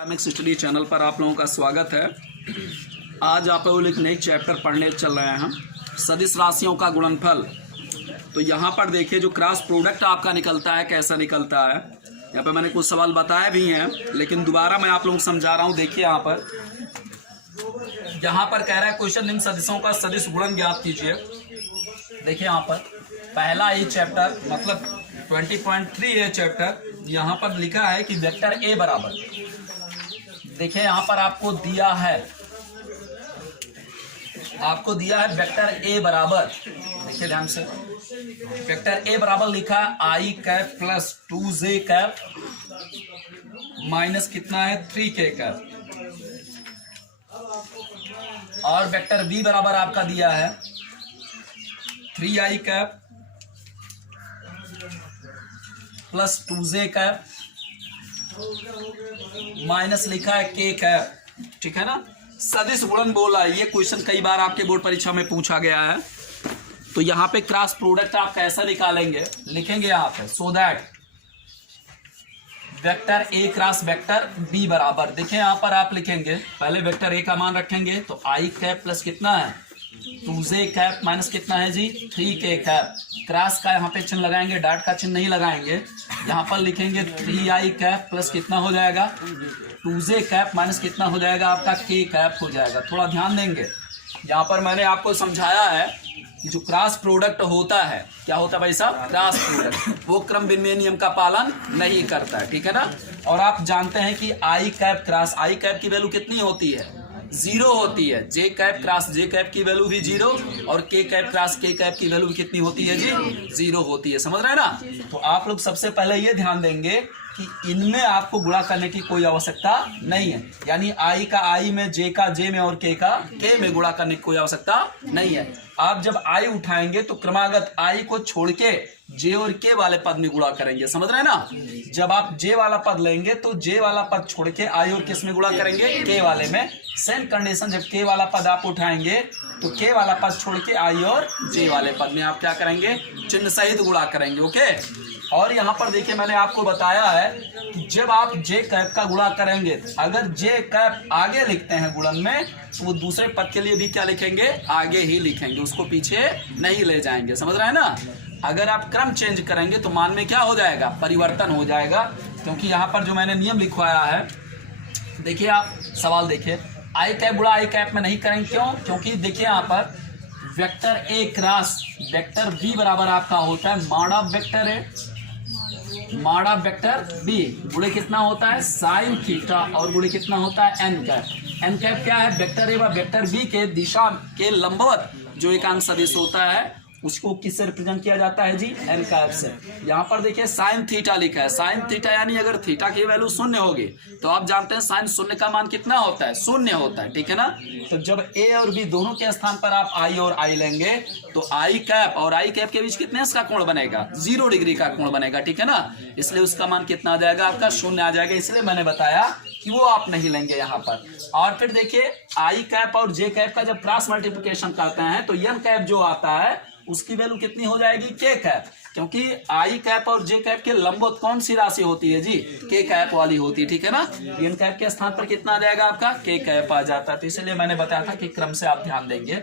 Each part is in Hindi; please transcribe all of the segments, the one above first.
इकोनॉमिक्स स्टडी चैनल पर आप लोगों का स्वागत है। आज आप लोग एक नए चैप्टर पढ़ने चल रहे हैं हम, सदिश राशियों का गुणनफल। तो यहाँ पर देखिए जो क्रॉस प्रोडक्ट आपका निकलता है कैसा निकलता है। यहाँ पर मैंने कुछ सवाल बताए भी हैं, लेकिन दोबारा मैं आप लोगों को समझा रहा हूँ। देखिए यहाँ पर कह रहा है क्वेश्चन निम्न सदिशों का सदिश गुणन ज्ञात कीजिए। देखिए यहाँ पर पहला ये चैप्टर मतलब 20.3 ये चैप्टर, यहाँ पर लिखा है कि वेक्टर ए बराबर, देखिए यहाँ पर आपको दिया है वेक्टर ए बराबर, देखिए ध्यान से, वेक्टर ए बराबर लिखा है I cap plus 2j cap minus कितना है 3k कैप, और वेक्टर बी बराबर आपका दिया है 3i cap plus 2j cap minus लिखा है k कैप। ठीक है ना, सदिश गुणन बोला है। ये क्वेश्चन कई बार आपके बोर्ड परीक्षा में पूछा गया है। तो यहाँ पे क्रॉस प्रोडक्ट आप कैसा निकालेंगे, लिखेंगे यहाँ पे so that vector A cross vector B बराबर, देखिए यहाँ पर आप लिखेंगे पहले वेक्टर ए का मान रखेंगे तो आई कैप प्लस कितना है 2j कैप माइनस कितना है जी 3k कैप, क्रॉस का यहाँ पे चिन्ह लगाएंगे, डॉट का चिन्ह नहीं लगाएंगे। यहाँ पर लिखेंगे 3i कैप प्लस कितना हो जाएगा 2j कैप माइनस कितना हो जाएगा आपका k कैप हो जाएगा। थोड़ा ध्यान देंगे, यहाँ पर मैंने आपको समझाया है कि जो क्रॉस प्रोडक्ट होता है, क्या होता है भाई साहब, क्रॉस प्रोडक्ट वो क्रम विनिमय नियम का पालन नहीं करता है। ठीक है ना, और आप जानते हैं कि आई कैप क्रॉस आई कैप की वैल्यू कितनी होती है, 0 होती है। जे कैप क्रॉस जे कैप की वैल्यू भी 0 और के कैप क्रॉस के कैप की वैल्यू कितनी होती है जी 0 होती है। समझ रहे हैं ना। तो आप लोग सबसे पहले ये ध्यान देंगे कि इनमें आपको गुणा करने की कोई आवश्यकता नहीं है, यानी आई का आई में, जे का जे में और के का के में गुणा करने की कोई आवश्यकता नहीं है। आप जब आई उठाएंगे तो क्रमागत आई को छोड़ के जे और के वाले पद में गुणा करेंगे। समझ रहे हैं ना। जब आप जे वाला पद लेंगे तो जे वाला पद छोड़ के आई और किस में गुणा करेंगे, के वाले में। सेम कंडीशन, जब के वाला पद आप उठाएंगे तो के वाला पद छोड़ के आई और जे वाले पद में आप क्या करेंगे, चिन्ह सहित गुणा करेंगे। ओके। और यहाँ पर देखिए मैंने आपको बताया है कि जब आप जे कैप का गुणा करेंगे, अगर जे कैप आगे लिखते हैं गुणन में तो वो दूसरे पद के लिए भी क्या लिखेंगे, आगे ही लिखेंगे, उसको पीछे नहीं ले जाएंगे। समझ रहे हैं ना। अगर आप क्रम चेंज करेंगे तो मान में क्या हो जाएगा, परिवर्तन हो जाएगा। क्योंकि यहाँ पर जो मैंने नियम लिखवाया है, देखिए आप सवाल देखिए, आई कैप गुणा आई कैप में नहीं करेंगे। क्यों? क्योंकि देखिए यहाँ पर vector A cross vector B बराबर आपका होता है माड़ा वेक्टर ए माड़ा वेक्टर बी, गुणे कितना होता है साइन थीटा और गुणे कितना होता है एन कैप। एन कैप क्या है, वेक्टर ए व वेक्टर बी के दिशा के लंबवत जो एकांक सदिश होता है उसको किससे रिप्रेजेंट किया जाता है जी, एन कैप से। यहाँ पर देखिए साइन थीटा लिखा है, साइन थीटा यानी अगर थीटा की वैल्यू 0 होगी तो आप जानते हैं साइन 0 का मान कितना होता है, 0 होता है। ठीक है ना। तो जब ए और बी दोनों के स्थान पर आप आई और आई लेंगे तो आई कैप और आई कैप के बीच कितने का कोण बनेगा, 0 डिग्री का कोण बनेगा। ठीक है ना, इसलिए उसका मान कितना आ जाएगा आपका 0 आ जाएगा। इसलिए मैंने बताया कि वो आप नहीं लेंगे यहाँ पर। और फिर देखिए आई कैप और जे कैप का जब क्रॉस मल्टीप्लिकेशन करते हैं तो एन कैप जो आता है उसकी वैल्यू कितनी हो जाएगी, के कैप, क्योंकि आई कैप और जे कैप के लंबवत कौन सी राशि होती है जी, के कैप वाली होती है। ठीक है ना। एन कैप के स्थान पर कितना आ जाएगा आपका, के कैप आ जाता है। तो इसलिए मैंने बताया था कि क्रम से आप ध्यान देंगे।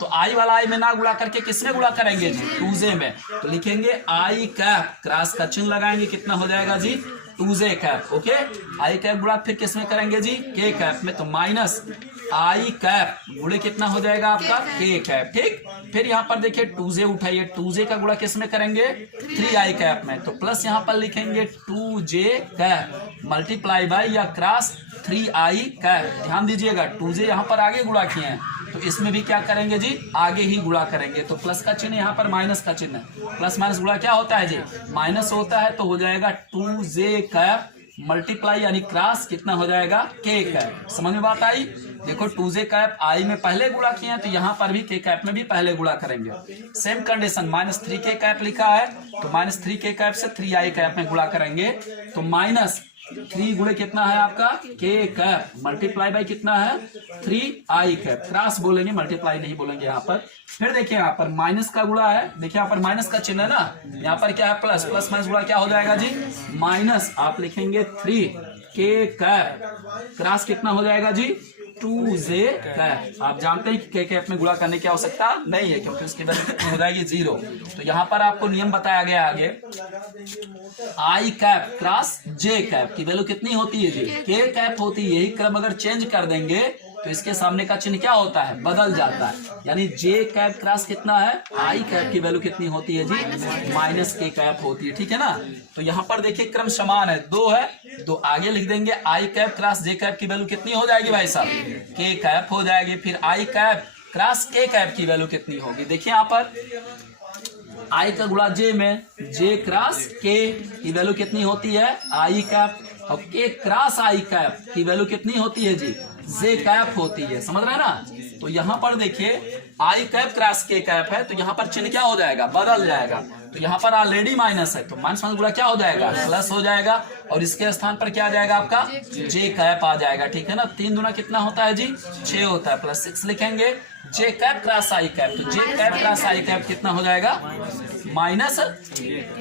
तो आई वाला आई में ना गुणा करके किसमें गुणा करेंगे जी, 2j में। तो लिखेंगे आई कैप, क्रॉस का चिन्ह लगाएंगे, कितना हो जाएगा जी 2j कैप। ओके। आई कैप गुणा फिर किसमें करेंगे जी, के कैप में, तो माइनस आई कैप गुणे कितना हो जाएगा आपका के कैप। ठीक। फिर यहाँ पर देखिए 2j उठाइए, 2j का गुणा किसमें करेंगे 3i कैप में, तो प्लस यहाँ पर लिखेंगे 2j कैप मल्टीप्लाई बाय या क्रॉस 3i कैप। ध्यान दीजिएगा 2j यहाँ पर आगे गुणा किए हैं तो इसमें भी क्या करेंगे जी, आगे ही गुणा करेंगे। तो प्लस का चिन्ह यहाँ पर माइनस का चिन्ह है, प्लस माइनस गुणा क्या होता है जी, माइनस होता है। तो हो जाएगा 2j कैप मल्टीप्लाई यानी क्रॉस कितना हो जाएगा के कैप। समझ में बात आई। देखो 2j कैप आई में पहले गुणा किए हैं तो यहाँ पर भी के कैप में भी पहले गुणा करेंगे। Same condition minus 3k cap लिखा है तो माइनस 3k कैप से 3i कैप में गुणा करेंगे तो माइनस 3 गुणे कितना है आपका के कैप मल्टीप्लाई बाय कितना है 3i कैप। क्रॉस बोलेंगे, मल्टीप्लाई नहीं बोलेंगे यहाँ पर। फिर देखिए यहाँ पर माइनस का गुणा है, देखिए यहाँ पर माइनस का चिन्ह है ना, यहाँ पर क्या है प्लस, प्लस माइनस गुणा क्या हो जाएगा जी माइनस, आप लिखेंगे 3 के कैप, क्रॉस कितना हो जाएगा जी 2j कैप। आप जानते हैं कि के कैप में गुणा करने की आवश्यकता नहीं है क्योंकि उसकी वैल्यू कितनी हो जाएगी 0। तो यहाँ पर आपको नियम बताया गया आगे, आई कैप क्रॉस जे कैप की वैल्यू कितनी होती है जी के कैप होती है। यही क्रम अगर चेंज कर देंगे तो इसके सामने का चिन्ह क्या होता है बदल जाता है, यानी जे कैप क्रॉस कितना है आई कैप की वैल्यू कितनी होती है जी माइनस के कैप होती है, ठीक है ना। तो यहाँ पर देखिए क्रम समान है, 2 है तो आगे लिख देंगे आई कैप क्रॉस जे कैप की वैल्यू कितनी हो जाएगी भाई साहब के कैप हो जाएगी। फिर आई कैप क्रॉस के कैप की वैल्यू कितनी होगी, देखिए यहाँ पर आई का गुणा जे में जे क्रॉस के की वैल्यू कितनी होती है आई कैप, और के क्रॉस आई कैप की वैल्यू कितनी होती है जी जे कैप होती है, समझ रहे हैं ना। तो यहाँ पर देखिए आई कैप क्रॉस के कैप है तो यहाँ पर चिन्ह क्या हो जाएगा बदल जाएगा। तो यहाँ पर ऑलरेडी माइनस है तो माइनस माइनस गुणा क्या हो जाएगा प्लस हो जाएगा, और इसके स्थान पर क्या आ जाएगा आपका जे कैप आ जाएगा, ठीक है ना। 3 दूना कितना होता है जी 6 होता है, प्लस 6 लिखेंगे जे कैप क्रॉस आई कैप, तो जे कैप क्रॉस आई कैप कितना हो जाएगा माइनस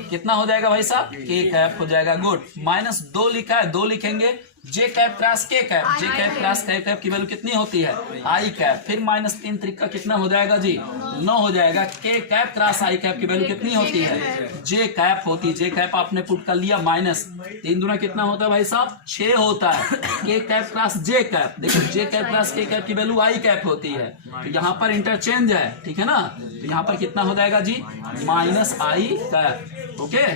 कितना हो जाएगा भाई साहब के कैप हो जाएगा। गुड, माइनस 2 लिखा है 2 लिखेंगे जे कैप क्रॉस के कैप, जे कैप क्रॉस के कैप की वैल्यू कितनी होती है आई कैप, फिर माइनस 3 त्रिका कितना हो जाएगा जी 9 हो जाएगा। के कैप क्रॉस आई कैप की वैल्यू कितनी होती है जे कैप होती है, जे कैप आपने पुट कर लिया माइनस 3 दूना कितना होता है भाई साहब 6 होता है। के कैप क्रॉस जे कैप, देखिए जे कैप क्रॉस के कैप की वैल्यू आई कैप होती है, तो यहाँ पर इंटरचेंज है, ठीक है ना। तो यहाँ पर कितना हो जाएगा जी माइनस आई कैप। ओके,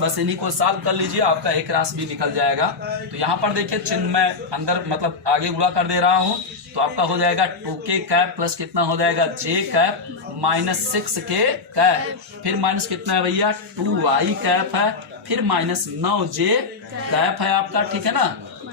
बस इन्हीं को सॉल्व कर लीजिए, आपका एक राशि भी निकल जाएगा। तो यहाँ पर देखिए चिन्ह में अंदर मतलब आगे गुणा कर दे रहा हूँ तो आपका हो जाएगा 2k कैप प्लस कितना हो जाएगा j cap minus 6k cap, फिर माइनस कितना है भैया 2i कैप है, फिर माइनस 9j कैप है आपका, ठीक है ना।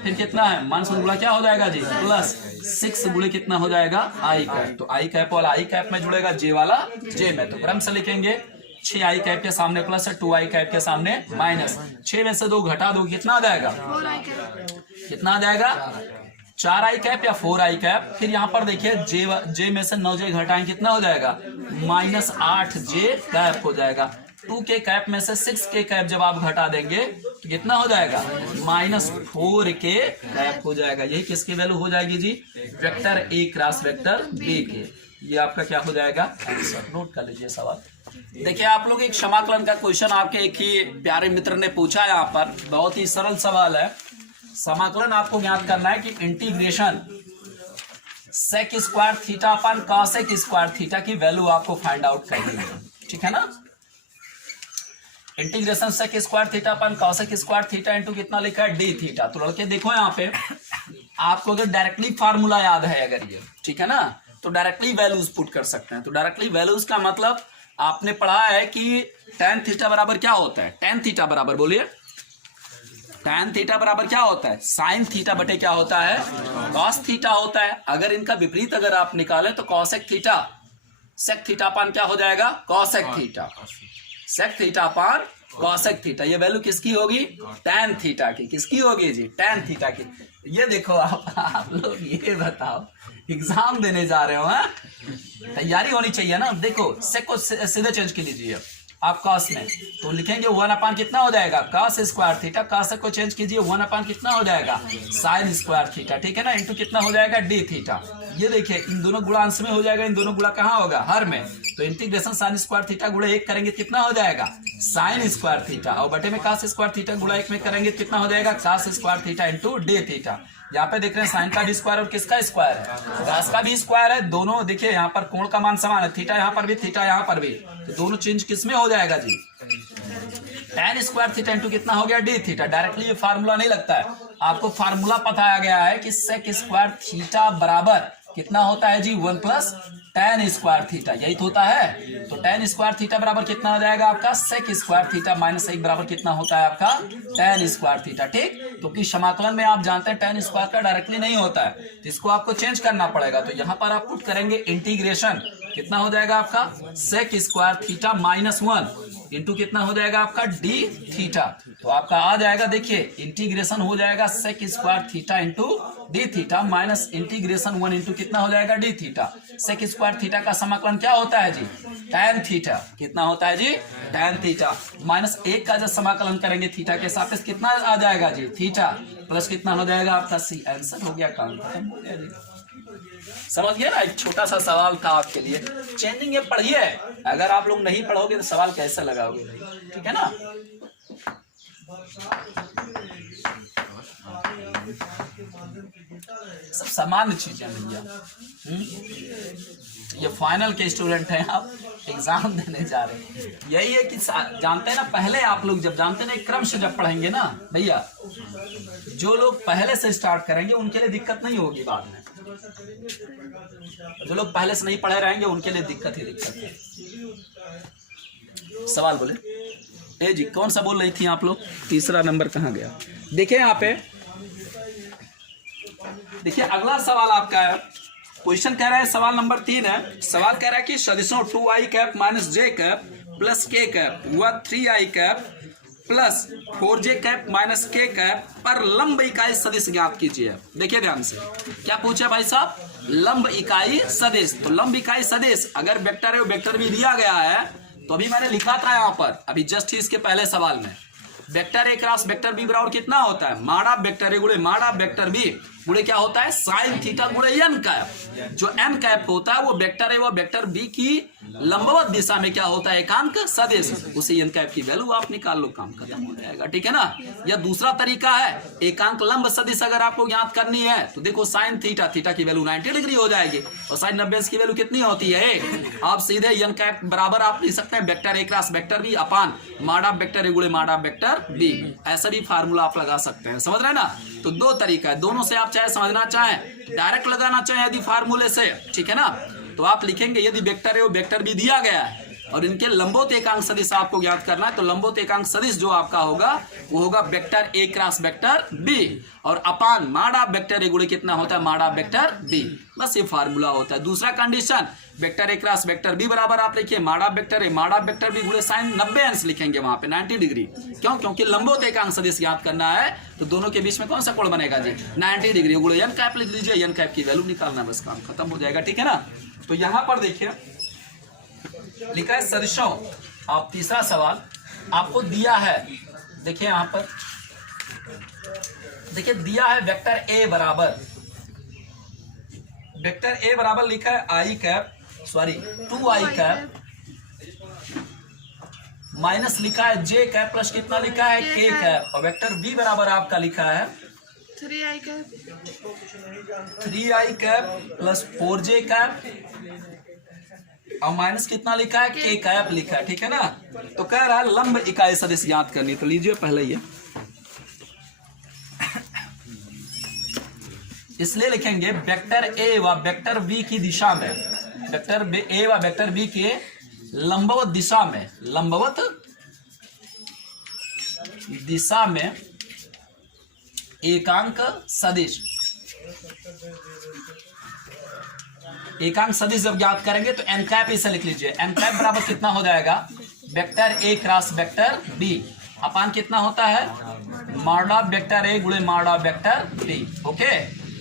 फिर कितना है माइनस गुणा क्या हो जाएगा जी प्लस 6 गुणे कितना हो जाएगा i कैप, तो i कैप वाला i कैप में जुड़ेगा j वाला j में, तो क्रम से लिखेंगे 6i कैप के सामने प्लस है 2i कैप के सामने माइनस, 6 में से 2 घटा दो कितना आ जाएगा कितना आ जाएगा 4i कैप या 4i कैप। फिर यहाँ पर देखिए जे में से 9j घटाएं कितना हो जाएगा माइनस 8j कैप हो जाएगा। 2k कैप में से 6k कैप जब आप घटा देंगे तो कितना हो जाएगा माइनस 4k कैप हो जाएगा। यही किसकी वैल्यू हो जाएगी जी vector a cross vector b के। ये आपका क्या हो जाएगा आंसर, नोट कर लीजिए सवाल। देखिए आप लोग एक समाकलन का क्वेश्चन आपके एक ही प्यारे मित्र ने पूछा है, यहाँ पर बहुत ही सरल सवाल है। समाकलन आपको ज्ञात करना है कि इंटीग्रेशन सेक स्क्वायर थीटा अपन कॉसेक स्क्वायर थीटा की वैल्यू आपको फाइंड आउट करनी है, ठीक है ना। इंटीग्रेशन सेक स्क्वायर थीटा अपन कॉसेक स्क्वायर थीटा इंटू कितना लिखा है डी थीटा। तो लड़के देखो यहाँ पे आपको अगर डायरेक्टली फार्मूला याद है अगर ये, ठीक है ना, तो डायरेक्टली वैल्यूज पुट कर सकते हैं। तो डायरेक्टली वैल्यूज का मतलब आपने पढ़ा है कि tan थीटा बराबर क्या होता है, tan थीटा बराबर बोलिए tan थीटा बराबर क्या होता है sin थीटा बटे क्या होता है cos थीटा होता है। अगर इनका विपरीत अगर आप निकालें तो cosec theta sec theta upon क्या हो जाएगा cosec theta, sec theta upon cosec theta. ये वैल्यू किसकी होगी tan थीटा की, किसकी होगी जी tan थीटा की। ये देखो आप लोग ये बताओ एग्जाम देने जा रहे हो, तैयारी होनी चाहिए ना। देखो सेक को सीधे चेंज कर लीजिए आप कॉस में, तो लिखेंगे 1 अपान कितना हो जाएगा कॉस स्क्वायर थीटा, कॉस को चेंज कीजिए 1 अपान कितना हो जाएगा साइन स्क्वायर थीटा, ठीक है ना, इंटू कितना हो जाएगा डी थीटा। ये देखिए इन दोनों गुणा अंश में हो जाएगा, इन दोनों गुणा कहाँ होगा हर में, तो इंटीग्रेशन साइन स्क्वायर थीटा गुणा 1 करेंगे कितना हो जाएगा साइन स्क्वायर थीटा, और बटे में कॉस स्क्वायर थीटा गुणा 1 में करेंगे कितना हो जाएगा cos square theta into D theta. यहाँ पे देख रहे हैं साइन का भी स्क्वायर और किसका स्क्वायर है कॉस का भी स्क्वायर है, दोनों देखिए यहाँ पर कोण का मान समान है, थीटा यहाँ पर भी थीटा यहाँ पर भी, तो दोनों चेंज किस में हो जाएगा जी tan स्क्वायर थीटा इंटू कितना हो गया डी थीटा। डायरेक्टली ये फार्मूला नहीं लगता है, आपको फार्मूला बताया गया है कि सेक स्क्वायर थीटा बराबर कितना होता है जी 1 प्लस tan स्क्वायर थीटा, यही तो होता है। तो tan स्क्वायर थीटा बराबर कितना हो जाएगा आपका सेक स्क्वायर थीटा माइनस 1 बराबर कितना होता है आपका tan स्क्वायर थीटा, ठीक। क्योंकि समाकलन में आप जानते हैं tan स्क्वायर का डायरेक्टली नहीं होता है, तो इसको आपको चेंज करना पड़ेगा। तो यहाँ पर आप पुट करेंगे इंटीग्रेशन कितना हो जाएगा आपका sec square theta minus 1 into कितना हो जाएगा आपका डी थीटा। तो आपका आ जाएगा, देखिए इंटीग्रेशन हो जाएगा sec square theta into D theta minus integration 1 into कितना हो जाएगा D theta. Sec square theta का समाकलन क्या होता है जी, tan थीटा। कितना होता है जी, tan थीटा माइनस 1 का जब समाकलन करेंगे थीटा के सापेक्ष कितना आ जाएगा जी, थीटा प्लस कितना हो जाएगा आपका सी। आंसर हो गया, काम खत्म हो गया जी। समझ गया ना, एक छोटा सा सवाल था आपके लिए। चेंजिंग ये पढ़िए, अगर आप लोग नहीं पढ़ोगे तो सवाल कैसे लगाओगे भाई, ठीक है ना। सब सामान्य चीजें भैया। ये फाइनल के स्टूडेंट हैं, आप एग्जाम देने जा रहे हैं। यही है कि जानते हैं ना, पहले आप लोग जब जानते हैं ना, क्रम से जब पढ़ेंगे ना भैया, जो लोग पहले से स्टार्ट करेंगे उनके लिए दिक्कत नहीं होगी बाद में। जो लोग पहले से नहीं पढ़े रहेंगे उनके लिए दिक्कत ही दिक्कत है। सवाल बोले ए जी, कौन सा बोल रही थी आप लोग, तीसरा नंबर कहाँ गया। देखिए यहाँ पे, देखिए अगला सवाल आपका है, क्वेश्चन कह रहा है, सवाल नंबर 3 है। सवाल कह रहा है कि सदिशों 2i कैप माइनस जे कैप प्लस के कैप व 3i cap plus 4j cap minus के कैप पर लंब इकाई सदिश ज्ञात कीजिए। देखिए ध्यान से, क्या पूछा भाई साहब, लंब इकाई सदिश। तो लंब इकाई सदिश अगर वेक्टर है, वेक्टर भी दिया गया है, तो अभी मैंने लिखा था यहाँ पर, अभी जस्ट ही इसके पहले सवाल में, vector A cross vector B बराबर कितना होता है, माड़ा वेक्टर ए गुणे माड़ा वेक्टर बी गुणे क्या होता है, साइन थीटा गुणे एन कैप। जो एन कैप होता है वो वेक्टर ए व वेक्टर बी की लंबवत दिशा में क्या होता है, एकांक सदिश। उसे एन कैप की वैल्यू आप निकाल लो, काम खत्म हो जाएगा, ठीक है ना। या दूसरा तरीका है, एकांक लंब सदिश अगर आपको ज्ञात करनी है तो देखो साइन थीटा, थीटा की वैल्यू 90 डिग्री हो जाएगी और साइन 90 की वैल्यू कितनी होती है, 1। आप सीधे एन कैप बराबर आप लिख सकते हैं vector A cross vector B upon माड़ा वेक्टर ए गुणे माड़ा वेक्टर बी। ऐसा भी फार्मूला आप लगा सकते हैं, समझ रहे हैं ना। तो दो तरीका है, दोनों से आप चाहे समझना चाहें, डायरेक्ट लगाना चाहें यदि फार्मूले से, ठीक है ना। तो आप लिखेंगे यदि वेक्टर है वो वेक्टर भी दिया गया है और इनके लंबवत एकांक सदिश आपको ज्ञात करना है, तो लंबवत एकांक सदिश जो आपका होगा वो होगा vector A cross vector B और अपान माड़ा वेक्टर ए गुणे कितना होता है, माड़ा वेक्टर बी। बस ये फार्मूला होता है। दूसरा condition, vector A cross vector B बराबर आप लिखिए माड़ा वेक्टर ए माड़ा वेक्टर बी गुणे साइन 90 अंश लिखेंगे वहां पे 90 डिग्री। क्यों, क्योंकि लंबवत एकांक सदिश ज्ञात करना है, तो दोनों के बीच में कौन सा कोण बनेगा जी, 90 डिग्री गुणे एन कैप लिख लीजिए, एन कैप की वैल्यू निकालना, बस काम खत्म हो जाएगा, ठीक है ना। तो यहां पर देखिए लिखा है सदिशों, आप तीसरा सवाल आपको दिया है, देखिए यहां पर देखिए दिया है वेक्टर ए बराबर, वेक्टर ए बराबर लिखा है I cap, sorry 2i cap minus लिखा है जे कैप प्लस कितना लिखा है के कैप, और वेक्टर बी बराबर आपका लिखा है 3i cap plus 4j cap और माइनस कितना लिखा है के कैप लिखा है, ठीक है ना। तो कह रहा है लंब इकाई सदिश ज्ञात करनी, तो लीजिए पहले ये, इसलिए लिखेंगे वेक्टर ए व वेक्टर बी की दिशा में, वेक्टर ए व वेक्टर बी के लंबवत दिशा में, लंबवत दिशा में एकांक सदिश, एकांक सदिश जब ज्ञात करेंगे तो एन कैप इसे लिख लीजिए, एन कैप बराबर कितना हो जाएगा, vector A cross vector B upon कितना होता है, माड़ा वेक्टर ए गुणे माड़ा वेक्टर बी। ओके,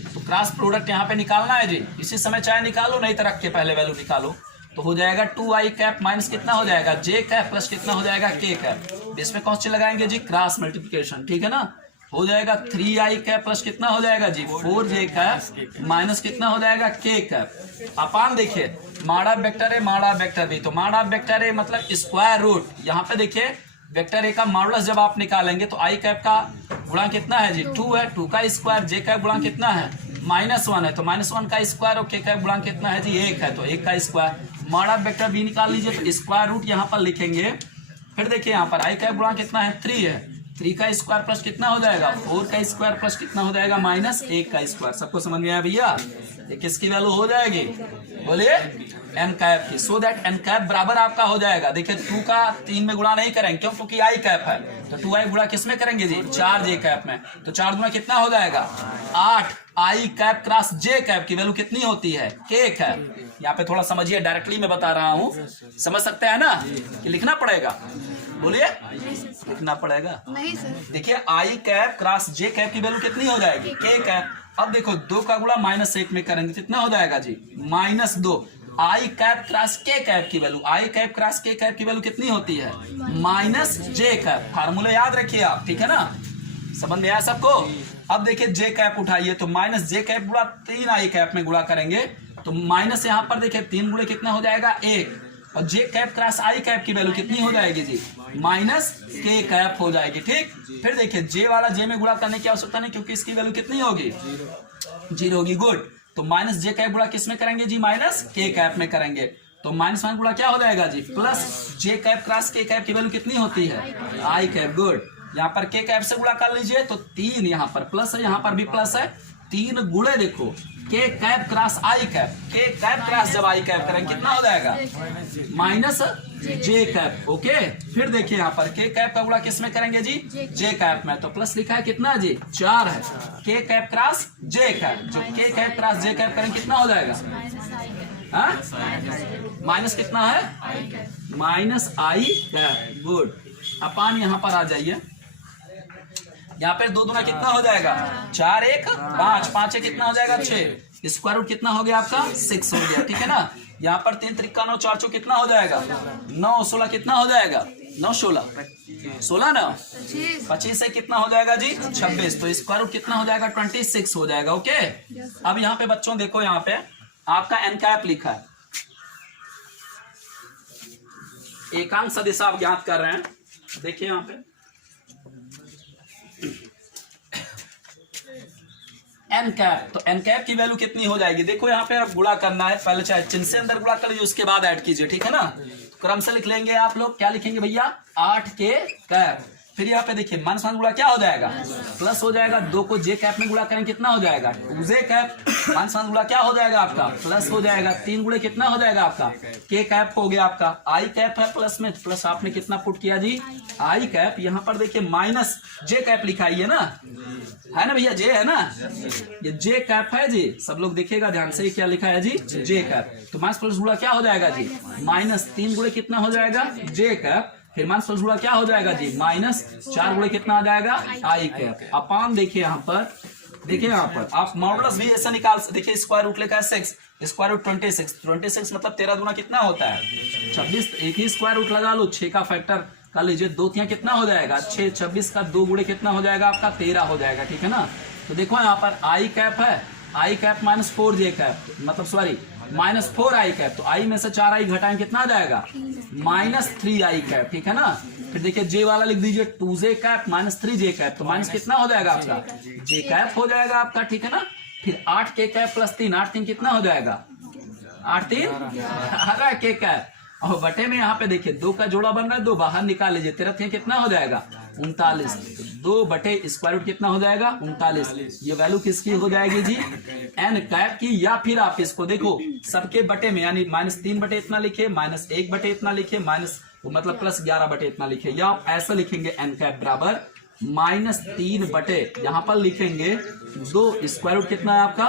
तो क्रॉस प्रोडक्ट यहाँ पे निकालना है जी, इसी समय चाहे निकालो, नहीं तो रख के पहले वैल्यू निकालो, तो हो जाएगा 2i कैप माइनस कितना हो जाएगा जे कैप प्लस कितना हो जाएगा के कैप। इसमें कौन सी लगाएंगे जी, क्रॉस मल्टीप्लिकेशन, ठीक है ना। हो जाएगा 3i कैप प्लस कितना हो जाएगा जी 4j कैप माइनस कितना हो जाएगा के कैप अपान, देखिए माड़ा वेक्टर है माड़ा वेक्टर बी, तो माड़ा वेक्टर है मतलब स्क्वायर रूट, यहाँ पे देखिए वेक्टर ए का मॉडुलस जब आप निकालेंगे तो आई कैप का गुणा कितना है जी 2 है, 2 का स्क्वायर, जे कैप गुणा कितना है -1 है, तो -1 का स्क्वायर और के कैप गुणा कितना है जी 1 है, तो 1 का स्क्वायर। माड़ा वेक्टर बी निकाल लीजिए, तो स्क्वायर रूट यहाँ पर लिखेंगे, फिर देखिए यहाँ पर आई कैप गुणा कितना है 3 है, 3 का स्क्वायर प्लस कितना हो जाएगा 4 का स्क्वायर प्लस कितना हो जाएगा माइनस 1 का स्क्वायर। सबको समझ में आया भैया? ये किसकी वैल्यू हो जाएगी बोलिए एन कैप की। सो दैट एन कैप बराबर आपका हो जाएगा, देखिए 2 का 3 में गुणा नहीं करेंगे क्यों, क्योंकि आई कैप है, तो 2 आई गुणा किस में करेंगे जी 4 जे कैप में, तो 4 गुणा कितना हो जाएगा 8 आई कैप क्रॉस जे कैप की वैल्यू कितनी होती है के कैप। यहाँ पे थोड़ा समझिए, डायरेक्टली मैं बता रहा हूँ, समझ सकते हैं ना कि लिखना पड़ेगा, बोलिए लिखना पड़ेगा नहीं सर। देखिए आई कैप क्रॉस जे कैप की वैल्यू कितनी हो जाएगी के कैप। अब देखो 2 का गुणा -1 में करेंगे कितना हो जाएगा जी -2 आई कैप क्रॉस के कैप की वैल्यू, आई कैप क्रॉस के कैप की वैल्यू कितनी होती है -जे कैप। फार्मूला याद रखिए आप, ठीक है ना, समझ में आया सबको। अब देखिए जे कैप उठाइए तो -जे कैप गुणा 3 आई कैप में गुणा करेंगे तो माइनस यहाँ पर देखिए 3 गुणे कितना हो जाएगा 1, और जे कैप क्रॉस आई कैप की वैल्यू कितनी हो जाएगी जी -के कैप हो जाएगी। ठीक, फिर देखिए जे वाला जे में गुणा करने की आवश्यकता नहीं क्योंकि इसकी वैल्यू कितनी होगी 0 होगी। गुड, तो -जे कैप गुणा किस में करेंगे जी के कैप में करेंगे, तो -1 गुणा क्या हो जाएगा जी प्लस जे कैप क्रॉस के कैप की वैल्यू कितनी होती है आई कैप। गुड, यहाँ पर के कैप से गुणा कर लीजिए तो 3 यहाँ पर प्लस है, यहाँ पर भी प्लस है, 3 गुणे देखो के कैप क्रॉस आई कैप, के कैप क्रॉस जब आई कैप करेंगे कितना हो जाएगा जे कैप। ओके, फिर देखिए यहाँ पर के कैप का गुणा किस में करेंगे जी जे कैप में, तो प्लस लिखा है कितना जी 4 है, के कैप क्रॉस जे कैप, जो के कैप क्रॉस जे कैप करेंगे कितना हो जाएगा माइनस कितना है -आई कैप। गुड, अपान यहाँ पर आ जाइए, यहाँ पे 2 दूना कितना हो जाएगा 4 1 5, 5 1 कितना हो जाएगा 6, स्क्वायर रूट कितना हो गया आपका 6 हो गया। ठीक है ना, यहाँ पर 3 त्रिका 9 4 चौ कितना हो जाएगा 9 16 कितना हो जाएगा 9 16 ना 25 से कितना हो जाएगा जी 26, तो स्क्वायर रूट कितना हो जाएगा 26 हो जाएगा। ओके, अब यहाँ पे बच्चों देखो, यहाँ पे आपका एन कैप लिखा है, एकांक सदिश आप ज्ञात कर रहे हैं, देखिए यहाँ पे एन कैप, तो एन कैप की वैल्यू कितनी हो जाएगी, देखो यहाँ पे आप गुणा करना है, पहले चाहे चिन्ह से अंदर गुणा कर लीजिए उसके बाद ऐड कीजिए, ठीक है ना। तो क्रम से लिख लेंगे आप लोग, क्या लिखेंगे भैया 8 के कैप, फिर यहाँ पे देखिए -1 गुणा क्या हो जाएगा प्लस हो जाएगा, 2 को जे कैप में गुणा करें कितना हो जाएगा 2 जे कैप, -1 गुणा क्या हो जाएगा आपका प्लस हो जाएगा, 3 गुणे कितना हो जाएगा आपका के कैप हो गया आपका, आई कैप है प्लस में, प्लस आपने कितना पुट किया जी आई कैप, यहाँ पर देखिए -जे कैप लिखाई है ना भैया, जे है ना, ये जे कैप है जी, सब लोग देखिएगा ध्यान से, क्या लिखा है जी जे कैप, तो माइनस प्लस गुणा क्या हो जाएगा जी -3 गुणे कितना हो जाएगा जे कैप, फिर माइनस प्लस गुणा क्या हो जाएगा जी -4 गुणे कितना आ जाएगा आई कैप, अपान देखिए यहाँ पर, देखिए यहाँ पर आप मॉडुलस भी ऐसा निकाल, देखिए स्क्वायर रूट लिखा है 6, स्क्वायर रूट 26 मतलब 13 गुना कितना होता है 26, एक ही स्क्वायर रूट लगा लो, 6 का फैक्टर कर लीजिए, 2 तिया कितना हो जाएगा 6, 26 का 2 गुणे कितना हो जाएगा आपका 13 हो जाएगा। ठीक है ना, तो देखो यहाँ पर आई कैप है, आई कैप -4 जे कैप, मतलब सॉरी -4 आई कैप, तो आई में से 4 आई घटाएं कितना आ जाएगा -3 आई कैप। ठीक है ना, फिर देखिए जे वाला लिख दीजिए 2 जे कैप -3 जे कैप, तो माइनस कितना हो जाएगा आपका जे कैप हो जाएगा आपका। ठीक है ना, फिर 8 के कैप प्लस 3, 8 3 कितना हो जाएगा 8 3 11 के कैप, और बटे में यहाँ पे देखिए 2 का जोड़ा बन रहा है, 2 बाहर निकाल लीजिए, 13 3 कितना हो जाएगा 39, 2 बटे स्क्वायर रूट कितना हो जाएगा 39, ये वैल्यू किसकी हो जाएगी जी एन कैप की, या फिर आप इसको देखो सबके बटे में, यानी -3 बटे इतना लिखे, -1 बटे इतना लिखे, मतलब +11 बटे इतना लिखे, या आप ऐसा लिखेंगे एन कैप बराबर -3 बटे यहाँ पर लिखेंगे 2, स्क्वायर रूट कितना है आपका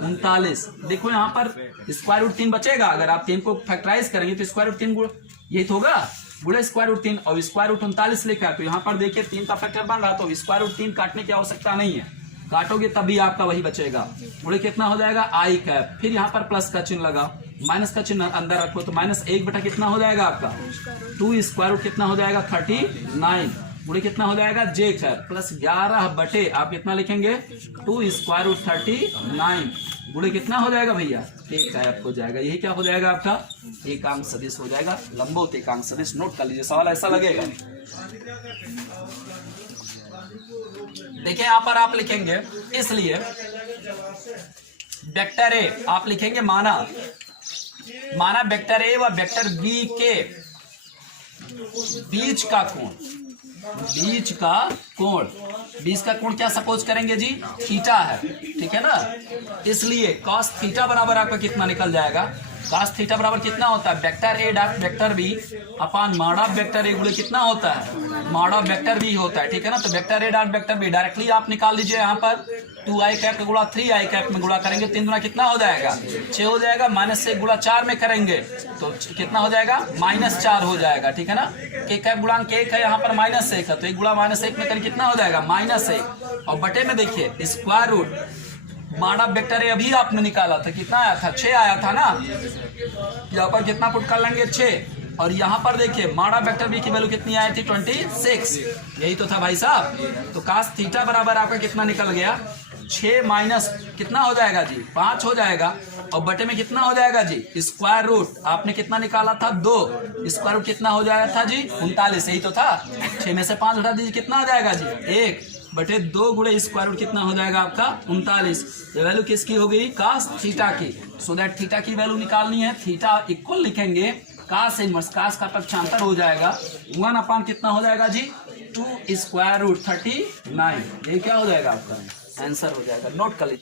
39, देखो यहाँ पर स्क्वायर रूट 3 बचेगा, अगर आप 3 को फैक्टराइज करेंगे तो स्क्वायर रूट 3 गुण यही तो होगा, गुणे स्क्वायर रूट 3, और स्क्वायर रूट 39 लिखा है, तो यहाँ पर देखिए 3 का फैक्टर बन रहा, तो स्क्वायर रूट 3 काटने की आवश्यकता नहीं है, काटोगे तभी आपका वही बचेगा, गुणे कितना हो जाएगा आई कैप, फिर यहाँ पर प्लस का चिन्ह लगा, माइनस का चिन्ह अंदर रखो, तो -1 बटा कितना हो जाएगा आपका 2, स्क्वायर रूट कितना हो जाएगा 39, गुणे कितना हो जाएगा जे कैप, प्लस 11 बटे आप कितना लिखेंगे 2 स्क्वायर रूट 39, गुणे कितना हो जाएगा भैया एक कैप हो जाएगा, यही क्या हो जाएगा आपका एकांक सदिश हो जाएगा, लंबवत एकांक सदिश। नोट कर लीजिए, सवाल ऐसा लगेगा। देखिए यहाँ पर आप लिखेंगे, इसलिए वेक्टर ए आप लिखेंगे माना वेक्टर ए व वेक्टर बी के बीच का कोण, बीच का कोण, बीच का कोण क्या सपोज करेंगे जी, थीटा है, ठीक है ना। इसलिए cos थीटा बराबर आपका कितना निकल जाएगा, cos थीटा बराबर कितना होता है, vector A dot vector B upon mod of vector A गुणे कितना होता है, मॉड ऑफ वेक्टर बी होता है, ठीक है ना। तो vector A dot vector be directly आप निकाल लीजिए, यहाँ पर 2i कैप का गुणा 3i कैप में गुणा करेंगे, 3 गुना कितना हो जाएगा, 6 हो जाएगा, माइनस से गुणा 4 में करेंगे तो कितना हो जाएगा, -4 हो जाएगा, ठीक है ना। के कैप गुणांक 1 है, यहाँ पर -1 है, तो 1 गुणा -1 में करें कितना हो जाएगा, -1, और बटे में देखिए square root mod of vector A अभी आपने निकाला था, कितना आया था, 6 आया था ना। यहाँ पर कितना पुट कर लेंगे, 6, और यहाँ पर देखिए मॉड ऑफ वेक्टर बी की वैल्यू कितनी आई थी, 26, यही तो था भाई साहब। तो cos थीटा बराबर आपका कितना निकल गया, 6 माइनस कितना हो जाएगा जी, 5 हो जाएगा, और बटे में कितना हो जाएगा जी, स्क्वायर रूट आपने कितना निकाला था, 2, स्क्वायर रूट कितना हो जाएगा था जी, 39, यही तो था। 6 में से 5 हटा दीजिए, कितना आ जाएगा जी, 1 बटे 2 गुणे स्क्वायर रूट कितना हो जाएगा आपका, 39। ये वैल्यू किसकी हो गई, cos थीटा की। सो दैट थीटा की वैल्यू निकालनी है, थीटा इक्वल लिखेंगे cos इनवर्स, cos का पक्षांतर हो जाएगा 1 अपान कितना हो जाएगा जी, 2 स्क्वायर रूट 39, यही क्या हो जाएगा आपका आंसर हो जाएगा, नोट कर लीजिए।